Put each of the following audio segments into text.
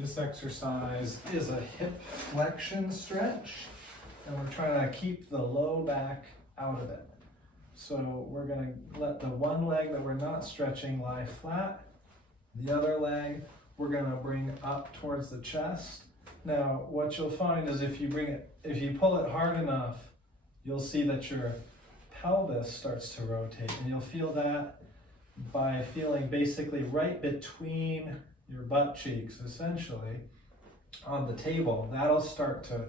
This exercise is a hip flexion stretch, and we're trying to keep the low back out of it. So we're going to let the one leg that we're not stretching lie flat. The other leg we're going to bring up towards the chest. Now what you'll find is if you pull it hard enough, you'll see that your pelvis starts to rotate, and you'll feel that by feeling basically right between your butt cheeks, essentially, on the table. That'll start to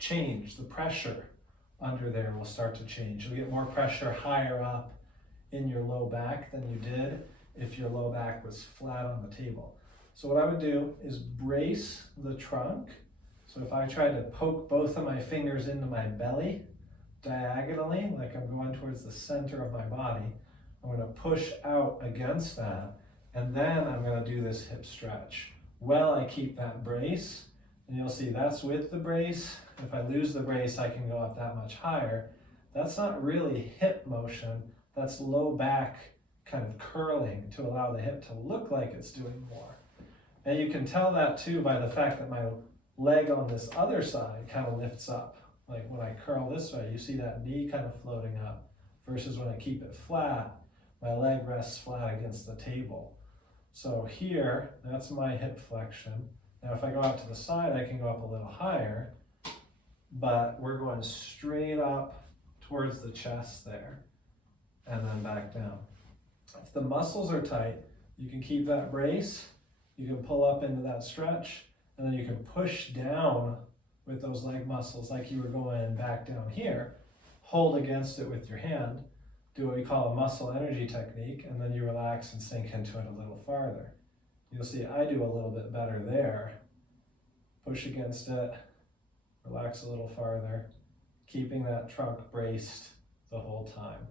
change. The pressure under there will start to change. You'll get more pressure higher up in your low back than you did if your low back was flat on the table. So what I would do is brace the trunk. So if I tried to poke both of my fingers into my belly diagonally, like I'm going towards the center of my body, I'm going to push out against that, and then I'm going to do this hip stretch while I keep that brace. And you'll see that's with the brace. If I lose the brace, I can go up that much higher. That's not really hip motion, that's low back kind of curling to allow the hip to look like it's doing more. And you can tell that too by the fact that my leg on this other side kind of lifts up. Like when I curl this way, you see that knee kind of floating up, versus when I keep it flat, my leg rests flat against the table. So here, that's my hip flexion. Now if I go out to the side, I can go up a little higher, but we're going straight up towards the chest there, and then back down. If the muscles are tight, you can keep that brace, you can pull up into that stretch, and then you can push down with those leg muscles like you were going back down here, hold against it with your hand, do what we call a muscle energy technique, and then you relax and sink into it a little farther. You'll see I do a little bit better there. Push against it, relax a little farther, keeping that trunk braced the whole time.